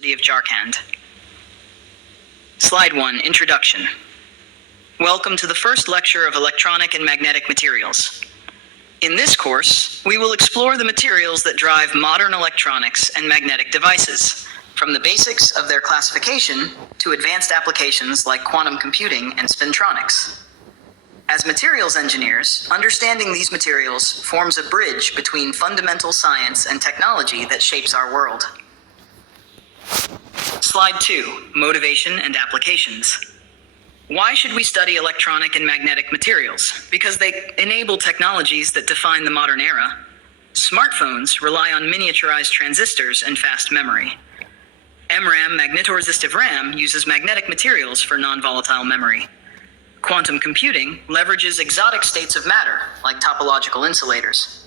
University of Jharkhand. Slide 1, Introduction. Welcome to the first lecture of Electronic and Magnetic Materials. In this course, we will explore the materials that drive modern electronics and magnetic devices, from the basics of their classification to advanced applications like quantum computing and spintronics. As materials engineers, understanding these materials forms a bridge between fundamental science and technology that shapes our world. Slide 2, Motivation and Applications. Why should we study electronic and magnetic materials? Because they enable technologies that define the modern era. Smartphones rely on miniaturized transistors and fast memory. MRAM, magnetoresistive RAM, uses magnetic materials for non-volatile memory. Quantum computing leverages exotic states of matter, like topological insulators.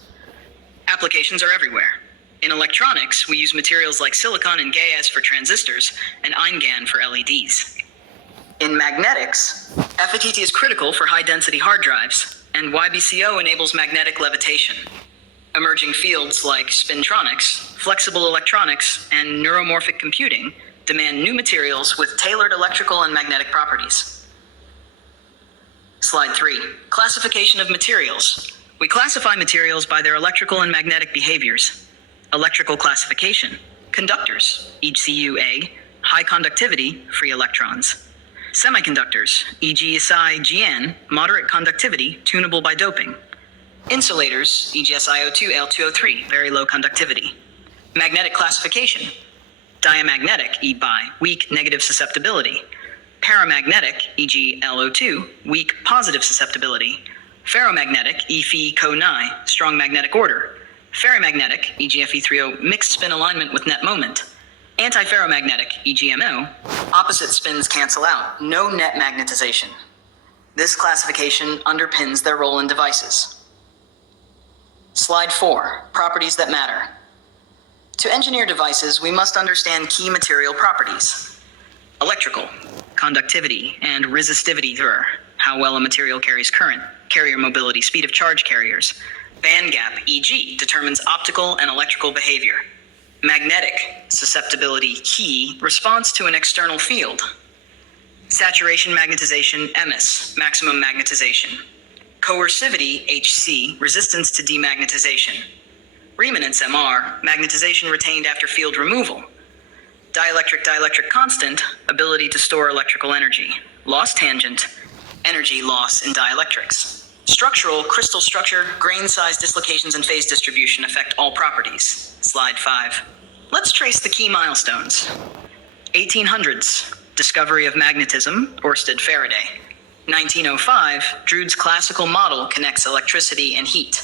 Applications are everywhere. In electronics, we use materials like silicon and GaAs for transistors and InGaN for LEDs. In magnetics, FET is critical for high-density hard drives, and YBCO enables magnetic levitation. Emerging fields like spintronics, flexible electronics, and neuromorphic computing demand new materials with tailored electrical and magnetic properties. Slide 3, Classification of materials. We classify materials by their electrical and magnetic behaviors. Electrical classification: conductors, ECU-A, high conductivity, free electrons. Semiconductors, e.g. Si-GN, moderate conductivity, tunable by doping. Insulators, e.g. SiO2, Al2O3, very low conductivity. Magnetic classification: diamagnetic, e.bi, weak negative susceptibility. Paramagnetic, e.g. LO2, weak positive susceptibility. Ferromagnetic, Fe-Co-Ni, strong magnetic order. Ferrimagnetic, e.g. Fe3O, mixed spin alignment with net moment. Antiferromagnetic, e.g. MO, opposite spins cancel out, no net magnetization. This classification underpins their role in devices. Slide 4, Properties that matter. To engineer devices, we must understand key material properties. Electrical, conductivity, and resistivity, how well a material carries current, carrier mobility, speed of charge carriers. Band gap, e.g., determines optical and electrical behavior. Magnetic, susceptibility, key, response to an external field. Saturation magnetization, MS, maximum magnetization. Coercivity, HC, resistance to demagnetization. Remanence, MR, magnetization retained after field removal. Dielectric constant, ability to store electrical energy. Loss tangent, energy loss in dielectrics. Structural, crystal structure, grain size dislocations, and phase distribution affect all properties. Slide 5. Let's trace the key milestones. 1800s, discovery of magnetism, Ørsted-Faraday. 1905, Drude's classical model connects electricity and heat.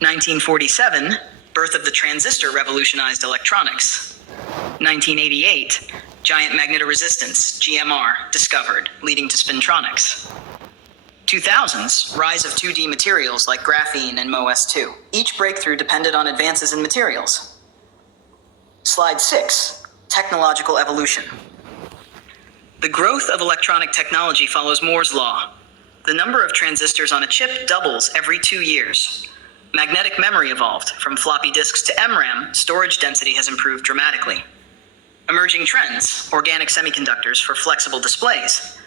1947, birth of the transistor revolutionized electronics. 1988, giant magnetoresistance, GMR, discovered, leading to spintronics. 2000s, rise of 2D materials like graphene and MOS2. Each breakthrough depended on advances in materials. Slide 6, Technological evolution. The growth of electronic technology follows Moore's law. The number of transistors on a chip doubles every 2 years. Magnetic memory evolved. From floppy disks to MRAM, storage density has improved dramatically. Emerging trends: organic semiconductors for flexible displays.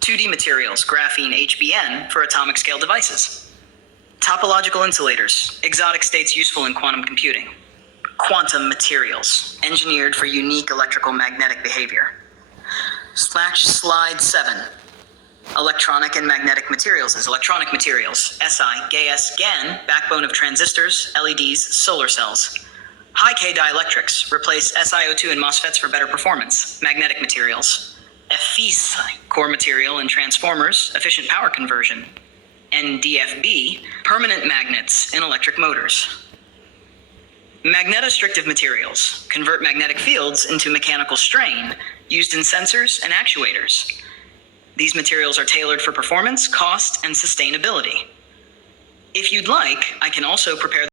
2D materials, graphene, HBN, for atomic scale devices. Topological insulators, exotic states useful in quantum computing. Quantum materials, engineered for unique electrical magnetic behavior. Slide 7. Electronic and magnetic materials is electronic materials. Si, GaAs, GaN, backbone of transistors, LEDs, solar cells. High K dielectrics, replace SiO2 and MOSFETs for better performance. Magnetic materials. FES, core material in transformers, efficient power conversion. NDFB, permanent magnets in electric motors. Magnetostrictive materials, convert magnetic fields into mechanical strain, used in sensors and actuators. These materials are tailored for performance, cost, and sustainability. If you'd like, I can also prepare